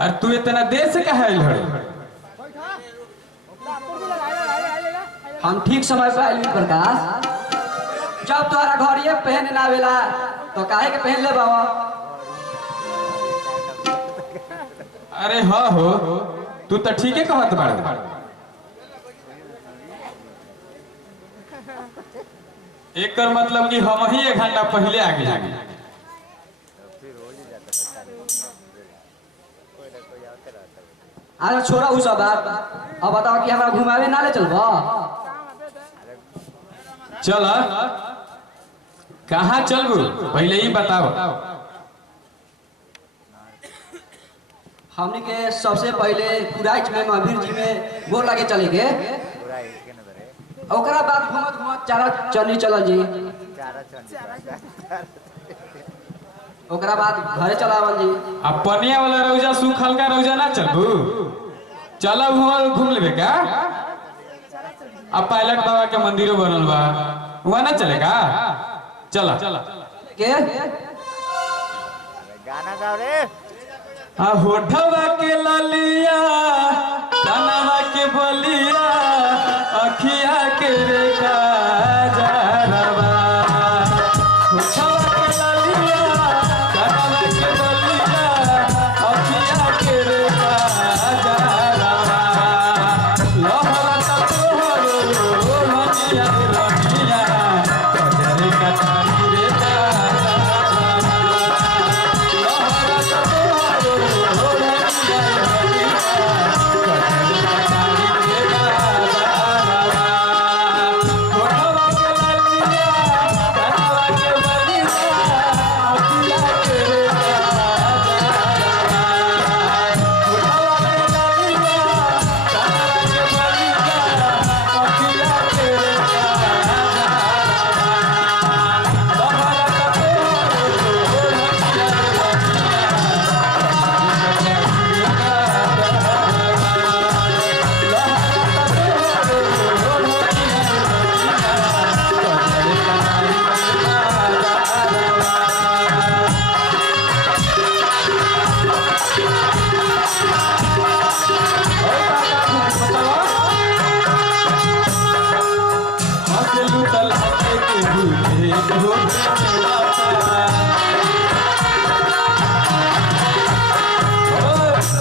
और तू इतना देर से कहा है? हम ठीक समय पे आइल प्रकाश। जब तोहरा घर ये पहन ना आवेला तो काहे के पहन ले बाबा? अरे हाँ हो, तू तो ठीक है कहत बाड़। एक मतलब कि हम ही 1 घंटा पहले आ गए। अरे छोड़ा उ सब बात, अब बताओ कि हमरा घुमावे ना ले चलबो? चल कहाँ चलबू पहले ही बताओ। हमने के सबसे पहले कुराइच में महावीर जी में गोर लागे चले के, ओकरा बाद घूमत घूमत चारा चली चल जी, ओकरा बाद घरे चलावल जी। अब पनिया वाला रौजा सूख हल्का रौजा ना चलबू? चलो वहाँ घूम लेबे का? अब पायलट बाबा के मंदिरों बनल बा, वहाँ ना चलेगा? चला के गाना गाओ रे। होठवा के ललिया, कानवा के बलिया, अखिया के रे काजरवा। होठवा के ललिया, कानवा के बलिया, अखिया के रे काजरवा। लहरा तोहरो मनिया रखिया, कजरे कटारी रे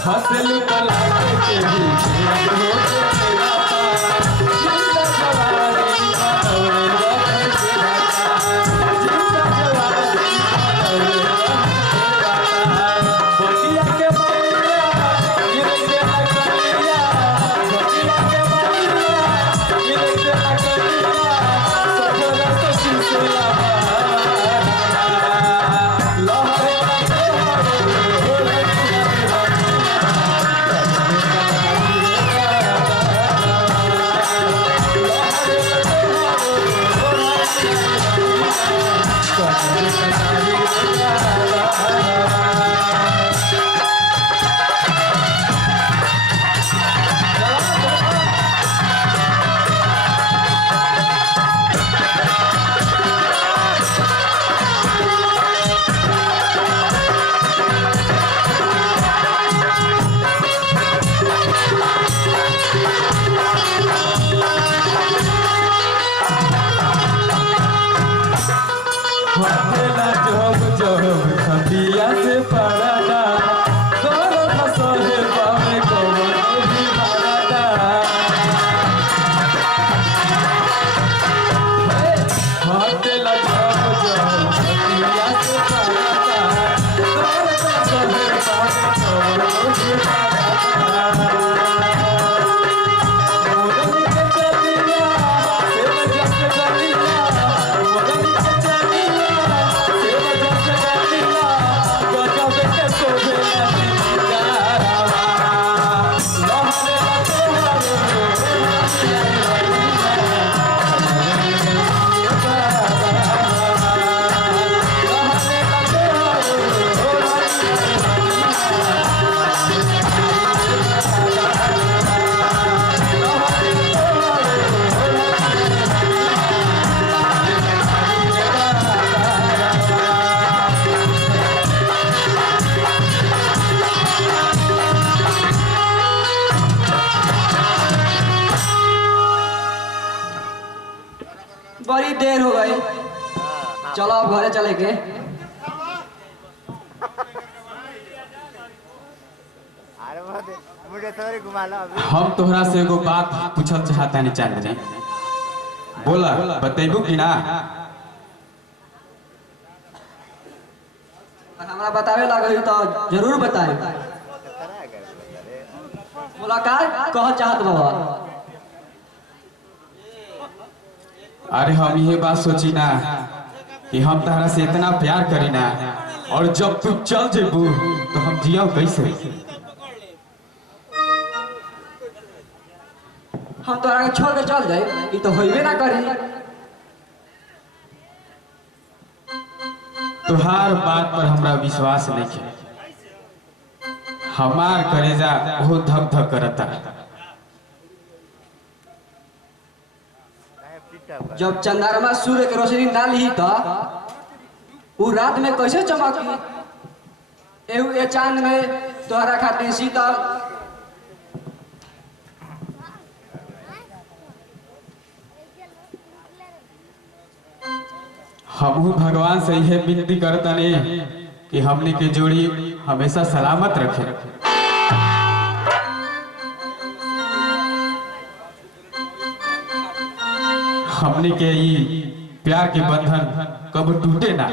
हंसलू तला के देर हो गई, चलो अब घरे चले के। हम तोहरा से एगो बात पूछल चाहता नहीं चांदनी, बोला बतेबू कि ना? हमरा बतावे लगे तो जरूर बताए। बोला का कह चाहत बाबा? अरे हम ये बात सोची ना कि हम तहरा से इतना प्यार करी ना, और जब तू चल जेबू तो हम जियो कैसे? हम तोरा के छोड़ के चल जाए, ये तो होइबे ना करी। तुहार बात पर हमरा विश्वास नहीं है, हमार करेजा बहुत धक धक करता। जब चंद्रमा सूर्य के रोशनी ना ली तो वो रात में कैसे चमकी? एहू ए चांद में तोहरा खातिर शीतल हमहू भगवान से यह विनती करता नहीं कि हमने के जोड़ी हमेशा सलामत रखे। हमने के ये प्यार के बंधन कब टूटे ना।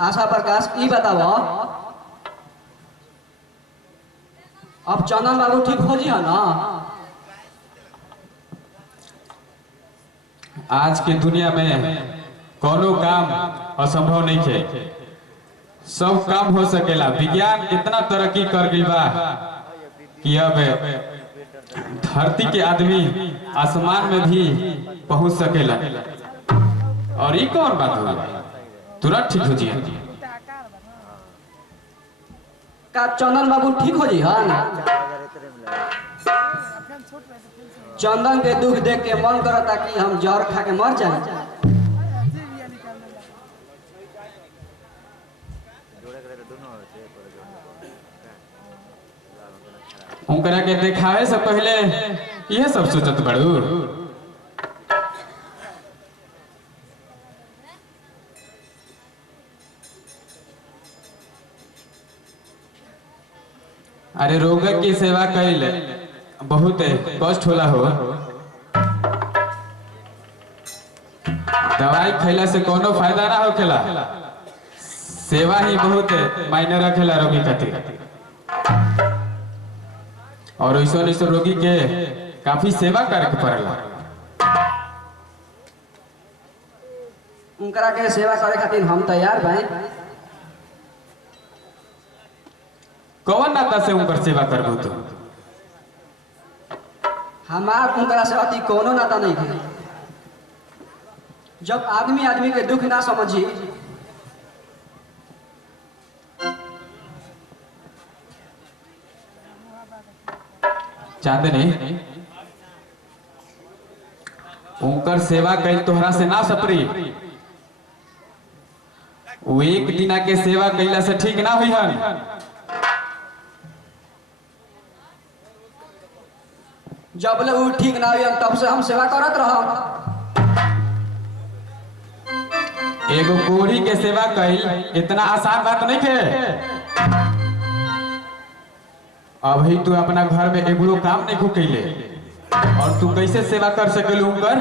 आशा प्रकाश ई बताओ, अब चंदन बाबू ठीक हो जी है ना? आज के दुनिया में कोनो काम असंभव नहीं है, सब काम हो सकेला। विज्ञान इतना तरक्की कर गई बा कि अब धरती के आदमी आसमान में भी पहुंच सकेला। और ये कौन बात हुआ? तुरंत ठीक हो जी। का चंदन बाबू ठीक हो जी है ना? चंदन के दुख देख के मन करता कि हम जहर खा के मर जाए। उनकरा के दिखावे से पहले यह सब सोचत बड़ू। अरे रोगी की सेवा कैल बहुत कष्ट होला हो। दवाई खैला से कोनो फायदा ना होखेला, सेवा ही बहुत मायने रखेला रोगी खातिर। और ऐसा रोगी के काफी सेवा करे के पड़ेला। उनकरा के सेवा करे खातिर हम तैयार भाई। कौन नाता से उनकर सेवा करबो तो? हमार उनकरा से अति कोनो नाता नहीं है। जब आदमी आदमी के दुख ना समझी चांदनी, उनकर सेवा कैल तोहरा से ना सपरी। वो एक दिना के सेवा कैला से ठीक ना हुई हन। जब ले वो ठीक ना हुई तब से हम सेवा करत रह। एगो कोढ़ी के सेवा कैल इतना आसान बात नहीं है। अभी तू अपना घर में एगो काम नहीं को कैले, और तू कैसे सेवा कर सकेलू उनकर?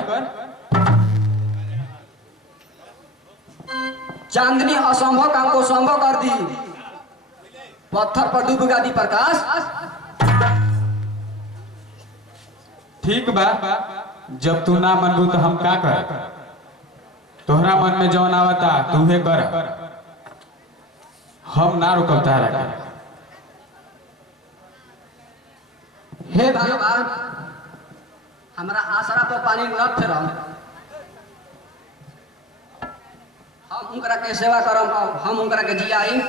चांदनी असंभव काम को संभव कर दी, पत्थर पर डूब दी प्रकाश। ठीक बा, जब तू ना मनबू तो हम का कर? तोहरा मन में जौन आवता तू हे कर, हम ना रुकब तारा के। हे भगवान, हमारा आसरा तो पानी न फेरम। हम उनकरा के सेवा करम, हम उनकरा के जियाई।